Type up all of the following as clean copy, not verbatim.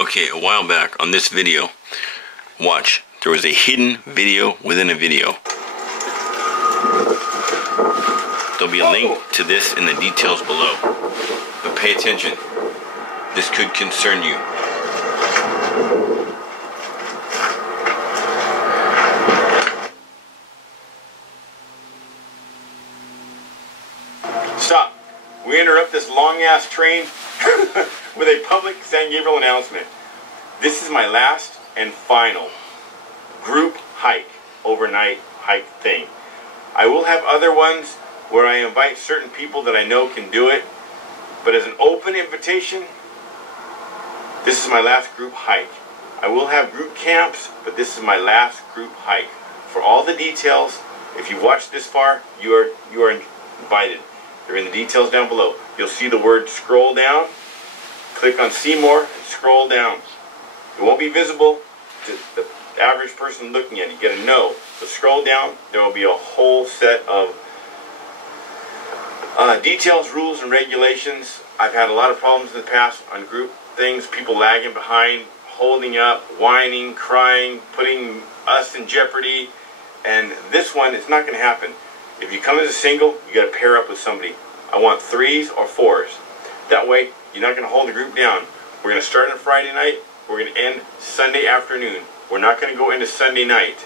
Okay, a while back on this video, watch, there was a hidden video within a video. There'll be a link to this in the details below. But pay attention. This could concern you. Stop. We interrupt this long-ass train with a public San Gabriel announcement. This is my last and final group hike, overnight hike thing. I will have other ones where I invite certain people that I know can do it, but as an open invitation, this is my last group hike. I will have group camps, but this is my last group hike. For all the details, if you watched this far, you are invited. They're in the details down below. You'll see the word scroll down. Click on see more and scroll down. It won't be visible to the average person looking at it. You get a no. So scroll down. There will be a whole set of details, rules, and regulations. I've had a lot of problems in the past on group things. People lagging behind, holding up, whining, crying, putting us in jeopardy. And this one, it's not going to happen. If you come as a single, you got to pair up with somebody. I want 3s or 4s. That way, you're not going to hold the group down. We're going to start on Friday night. We're going to end Sunday afternoon. We're not going to go into Sunday night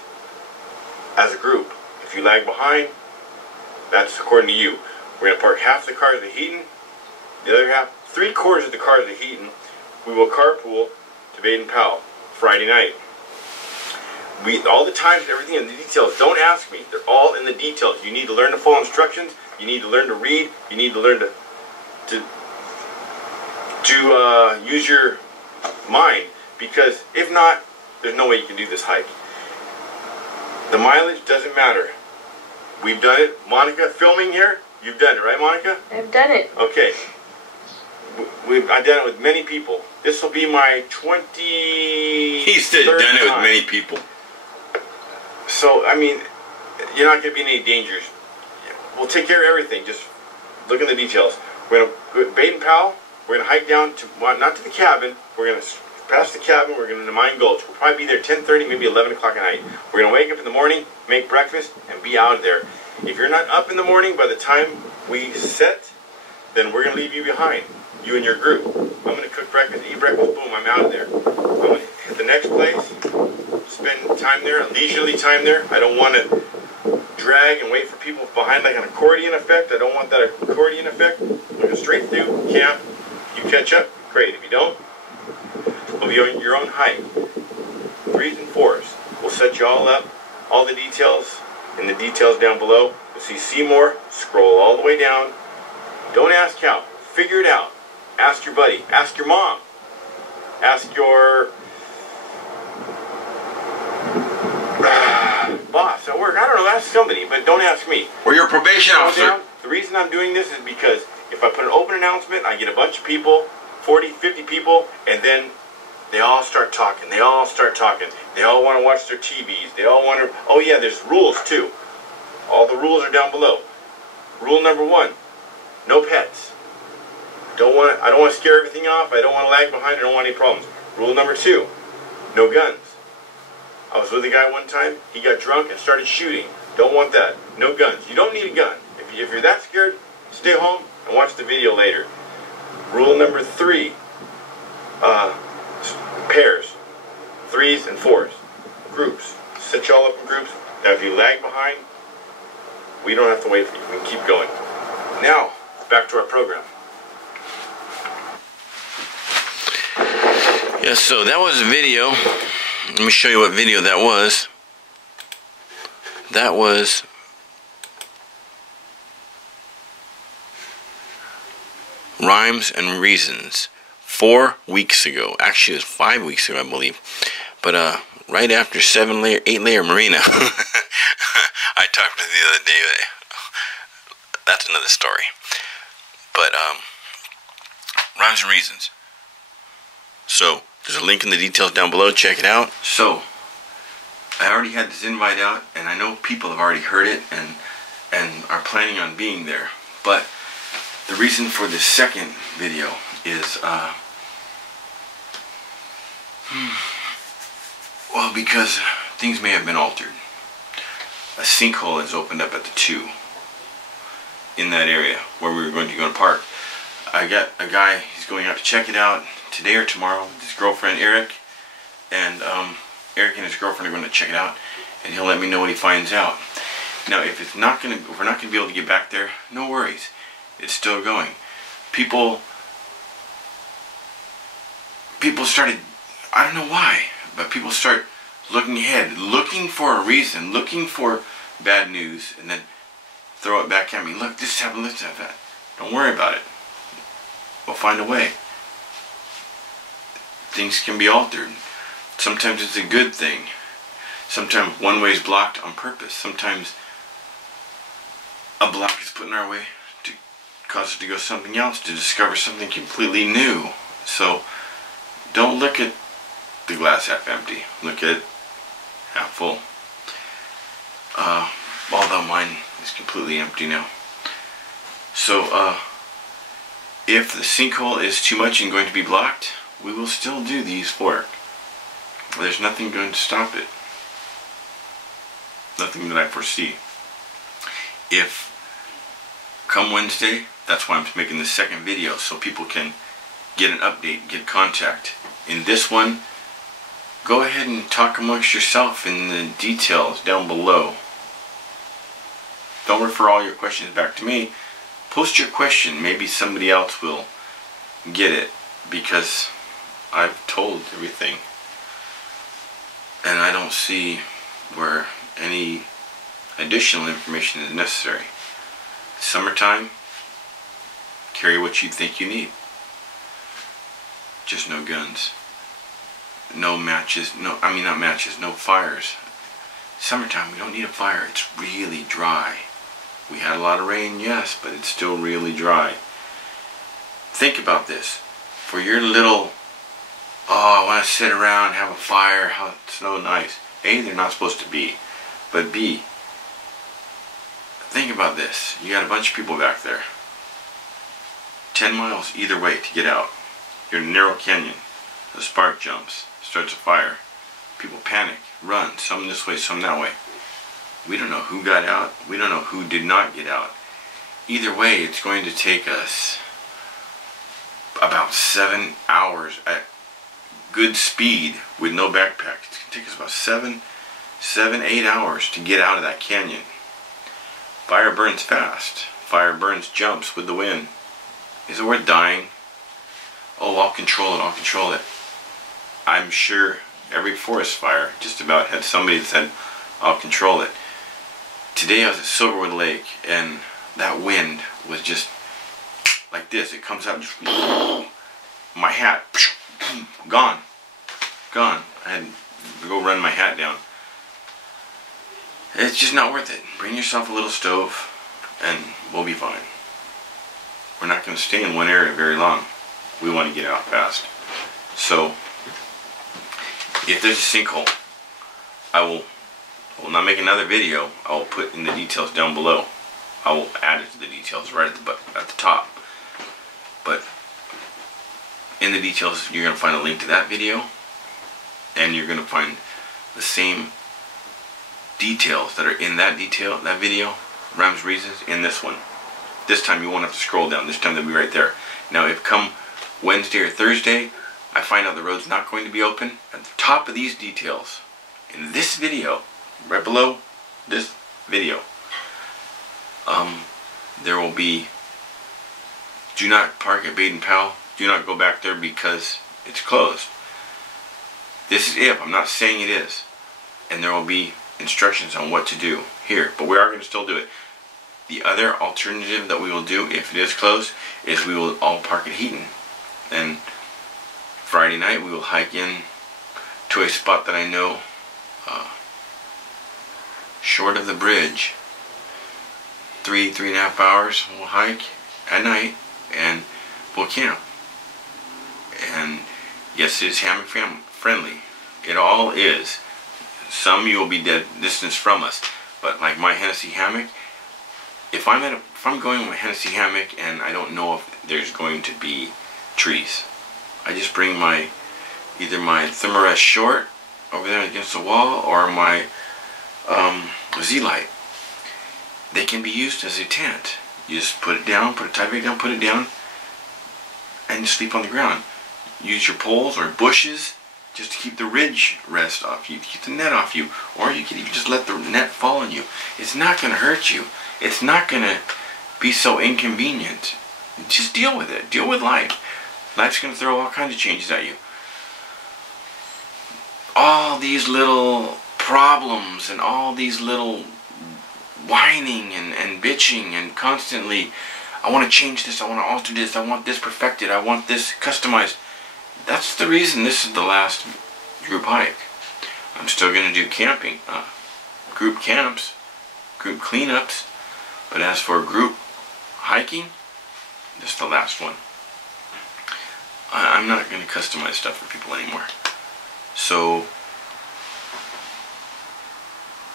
as a group. If you lag behind, that's according to you. We're going to park half the cars at Heaton, the other half, 3/4 of the cars at Heaton. We will carpool to Baden-Powell Friday night. All the times and everything in the details, don't ask me. They're all in the details. You need to learn to follow instructions. You need to learn to read. You need to learn to use your mind, because if not, there's no way you can do this hike. The mileage doesn't matter. We've done it. Monica, filming here, you've done it, right, Monica? I've done it. Okay. I've done it with many people. This will be my 20. He said done it with many people. So, I mean, you're not going to be in any dangers. We'll take care of everything. Just look at the details. We're going to go to Baden-Powell. We're going to hike down to, well, not to the cabin. We're going to pass the cabin. We're going to Mine Gulch. We'll probably be there 10:30, maybe 11 o'clock at night. We're going to wake up in the morning, make breakfast, and be out of there. If you're not up in the morning by the time we set, then we're going to leave you behind, you and your group. I'm going to cook breakfast, eat breakfast, boom, I'm out of there. I'm going to hit the next place, spend time there, leisurely time there. I don't want to drag and wait for people behind like an accordion effect. I don't want that accordion effect. We're going straight through, camp. You catch up, great. If you don't, it'll be on your own hike. 3s and 4s. We'll set you all up, all the details in the details down below. You'll see Seymour, scroll all the way down. Don't ask how, figure it out. Ask your buddy, ask your mom, ask your boss at work. I don't know, ask somebody, but don't ask me. Or your probation officer. The reason I'm doing this is because if I put an open announcement, I get a bunch of people, 40, 50 people, and then they all start talking. They all start talking. They all want to watch their TVs. They all want to, oh yeah, there's rules too. All the rules are down below. Rule number 1, no pets. I don't want to scare everything off. I don't want to lag behind. I don't want any problems. Rule number 2, no guns. I was with a guy one time. He got drunk and started shooting. Don't want that. No guns. You don't need a gun. If you're that scared, stay home and watch the video later. Rule number 3, pairs, 3s and 4s, groups. Set y'all up in groups. Now if you lag behind, we don't have to wait for you. We can keep going. Now, back to our program. Yes, so that was a video. Let me show you what video that was. That was Rhymes and Reasons 4 weeks ago. Actually, it was 5 weeks ago, I believe. But right after 8-layer marina, I talked to the other day. That's another story. But Rhymes and Reasons. So there's a link in the details down below. Check it out. So I already had this invite out, and I know people have already heard it and are planning on being there. But the reason for this second video is Well, because things may have been altered. A sinkhole has opened up at the 2 in that area where we were going to go to park. I got a guy, he's going out to check it out today or tomorrow with his girlfriend Eric, and Eric and his girlfriend are going to check it out, and he'll let me know what he finds out. Now, if we're not going to be able to get back there, no worries. It's still going. People started, I don't know why, but people start looking ahead, looking for a reason, looking for bad news, and then throw it back at me. Look, this happened, this happened. Don't worry about it. We'll find a way. Things can be altered. Sometimes it's a good thing. Sometimes one way is blocked on purpose. Sometimes a block is put in our way to cause us to go something else, to discover something completely new. So don't look at the glass half empty. Look at it half full. Although mine is completely empty now. So if the sinkhole is too much and going to be blocked, we will still do these work. There's nothing going to stop it. Nothing that I foresee. If come Wednesday, that's why I'm making the second video, so people can get an update, get contact. In this one, go ahead and talk amongst yourself in the details down below. Don't refer all your questions back to me. Post your question. Maybe somebody else will get it, because I've told everything. And I don't see where any additional information is necessary. Summertime, carry what you think you need. Just no guns. No matches, not matches, no fires. Summertime, we don't need a fire. It's really dry. We had a lot of rain, yes, but it's still really dry. Think about this. For your little, oh, I want to sit around, have a fire, how it's so nice. A, they're not supposed to be. But B, think about this. You got a bunch of people back there. 10 miles either way to get out. You're in a narrow canyon. The spark jumps, starts a fire. People panic, run, some this way, some that way. We don't know who got out. We don't know who did not get out. Either way, it's going to take us about 7 hours at good speed with no backpack. It's going to take us about 8 hours to get out of that canyon. Fire burns fast. Fire burns jumps with the wind. Is it worth dying? Oh, I'll control it, I'll control it. I'm sure every forest fire just about had somebody that said, I'll control it. Today I was at Silverwood Lake, and that wind was just like this. It comes out, just my hat, gone. Gone. I had to go run my hat down. It's just not worth it. Bring yourself a little stove, and we'll be fine. We're not going to stay in one area very long. We want to get out fast. So, if there's a sinkhole, I will not make another video. I will put in the details down below. I will add it to the details right at the top. But in the details, you're going to find a link to that video, and you're going to find the same details that are in that video, rhymes, reasons, in this one. This time you won't have to scroll down. This time they'll be right there. Now, if come Wednesday or Thursday, I find out the road's not going to be open, at the top of these details, in this video, right below this video, there will be, do not park at Baden Powell. Do not go back there because it's closed. This is if. I'm not saying it is. And there will be instructions on what to do here. But we are going to still do it. The other alternative that we will do if it is closed is we will all park at Heaton. And Friday night we will hike in to a spot that I know short of the bridge. 3.5 hours we'll hike at night and we'll camp. And yes, it is hammock friendly. It all is. Some you will be dead distance from us, but like my Hennessy hammock, if I'm going with my Hennessy hammock and I don't know if there's going to be trees, I just bring my either my Thermarest short over there against the wall or my Z-light. They can be used as a tent. You just put it down, put a tie bag down, put it down, and you sleep on the ground. Use your poles or bushes just to keep the ridge rest off you, to keep the net off you, or you can even just let the net fall on you. It's not going to hurt you. It's not going to be so inconvenient. Just deal with it. Deal with life. Life's going to throw all kinds of changes at you. All these little problems and all these little whining and bitching and constantly, I want to change this, I want to alter this, I want this perfected, I want this customized. That's the reason this is the last group hike. I'm still going to do camping, group camps, group cleanups, but as for group hiking, this is the last one. I'm not going to customize stuff for people anymore. So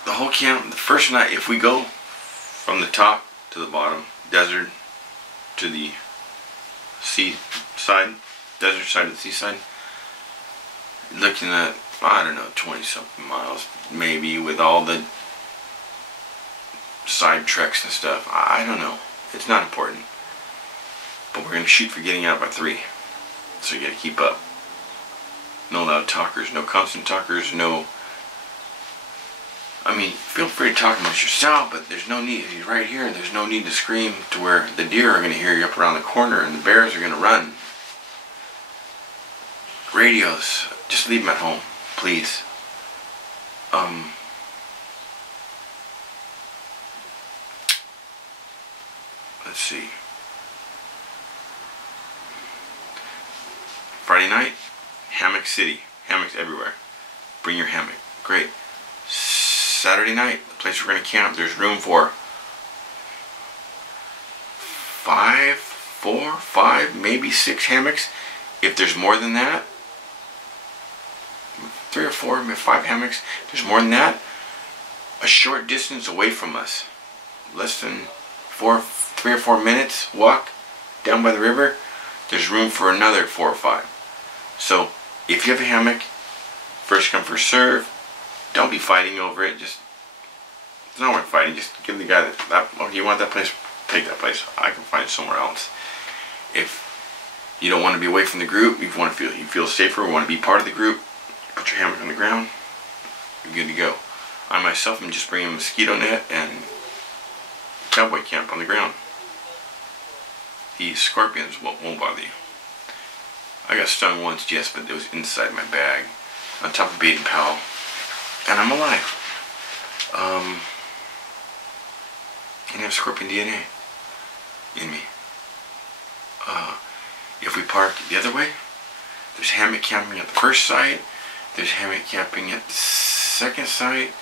the whole camp, the first night, if we go from the top to the bottom, desert to the sea side, desert side to the seaside, looking at, I don't know, 20 something miles maybe, with all the side treks and stuff. I don't know, it's not important, but we're going to shoot for getting out by 3, so you got to keep up. No loud talkers, no constant talkers, no, I mean, feel free to talk amongst yourself, but there's no need, he's right here, there's no need to scream to where the deer are going to hear you up around the corner and the bears are going to run. Radios, just leave them at home, please. Let's see. Friday night, hammock city, hammocks everywhere. Bring your hammock, great. Saturday night, the place we're going to camp, there's room for 5, maybe 6 hammocks. If there's more than that, 3 or 4, maybe 5 hammocks. If there's more than that, a short distance away from us, less than 3 or 4 minutes walk down by the river, there's room for another 4 or 5. So if you have a hammock, first come first serve. Don't be fighting over it. Just, it's not worth fighting. Just give the guy that, okay, you want that place, take that place. I can find somewhere else. If you don't want to be away from the group, you feel safer, want to be part of the group, put your hammock on the ground, you're good to go. I myself am just bringing a mosquito net and cowboy camp on the ground. These scorpions won't bother you. I got stung once, yes, but it was inside my bag, on top of bait and powell, and I'm alive. And I have scorpion DNA in me. If we park the other way, there's hammock camping at the first site, there's hammock camping at the second site,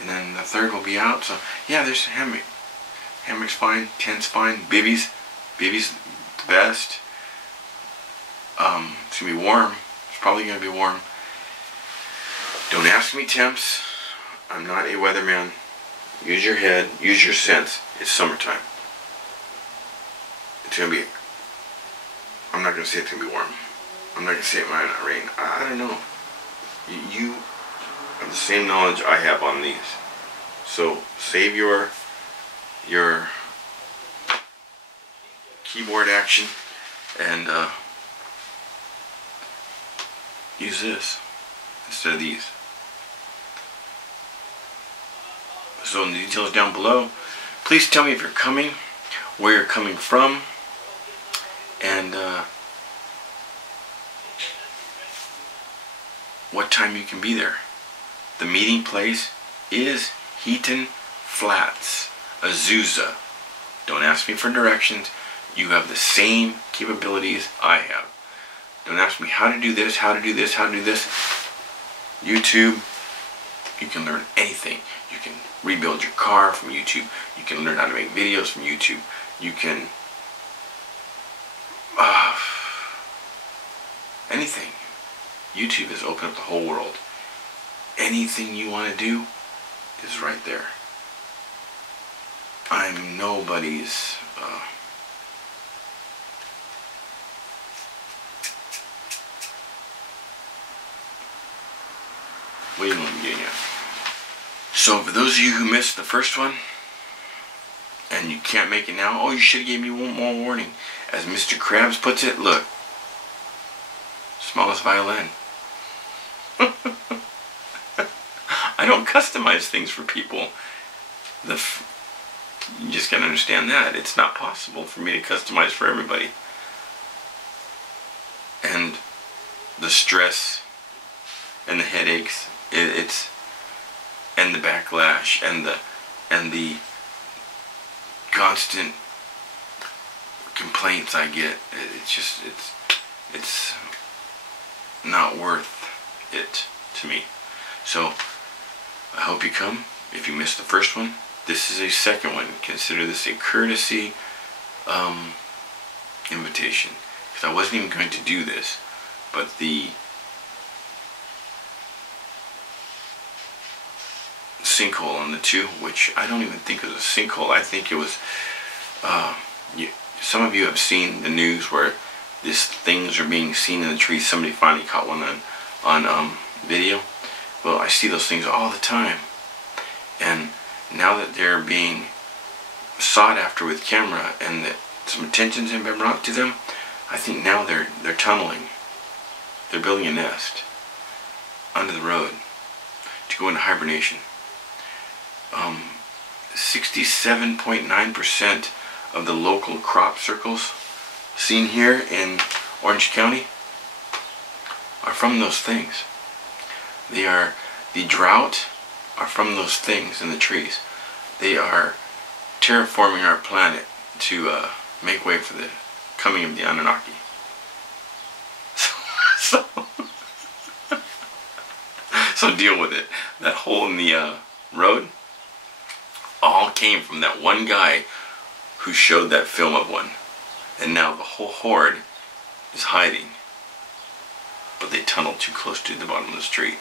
and then the third will be out. So yeah, there's hammock. Hammock's fine, tent's fine, bivvy's the best. It's gonna be warm. It's probably gonna be warm. Don't ask me temps. I'm not a weatherman. Use your head, use your sense. It's summertime. It's gonna be, I'm not gonna say it's gonna be warm. I'm not gonna say it might not rain. I don't know. You have the same knowledge I have on these. So save your keyboard action and use this instead of these. So in the details down below, please tell me if you're coming, where you're coming from, and what time you can be there. The meeting place is Heaton Flats, Azusa. Don't ask me for directions. You have the same capabilities I have. Don't ask me how to do this, how to do this, how to do this. YouTube, you can learn anything. You can rebuild your car from YouTube. You can learn how to make videos from YouTube. You can anything. YouTube has opened up the whole world. Anything you want to do is right there. I'm nobody's Well, you know what I'm getting at. So for those of you who missed the first one, and you can't make it now, oh, you should have gave me one more warning. As Mr. Krabs puts it, look. Smallest violin. I don't customize things for people. You just gotta understand that. It's not possible for me to customize for everybody. And the stress and the headaches, and the backlash and the constant complaints I get, it's not worth it to me. So I hope you come. If you missed the first one, this is a second one. Consider this a courtesy invitation, because I wasn't even going to do this, but the sinkhole on the two, which I don't even think was a sinkhole. I think it was some of you have seen the news where these things are being seen in the trees. Somebody finally caught one on video. Well, I see those things all the time, and now that they're being sought after with camera and that some attention's been brought to them, I think now they're tunneling. They're building a nest under the road to go into hibernation. 67.9% of the local crop circles seen here in Orange County are from those things. The drought are from those things in the trees. They are terraforming our planet to make way for the coming of the Anunnaki. So deal with it. That hole in the road all came from that one guy who showed that film of one. And now the whole horde is hiding. But they tunneled too close to the bottom of the street.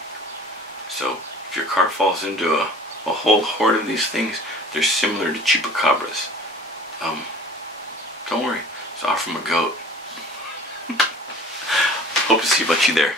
So if your car falls into a whole horde of these things, they're similar to chupacabras. Don't worry, it's off from a goat. Hope to see about you there.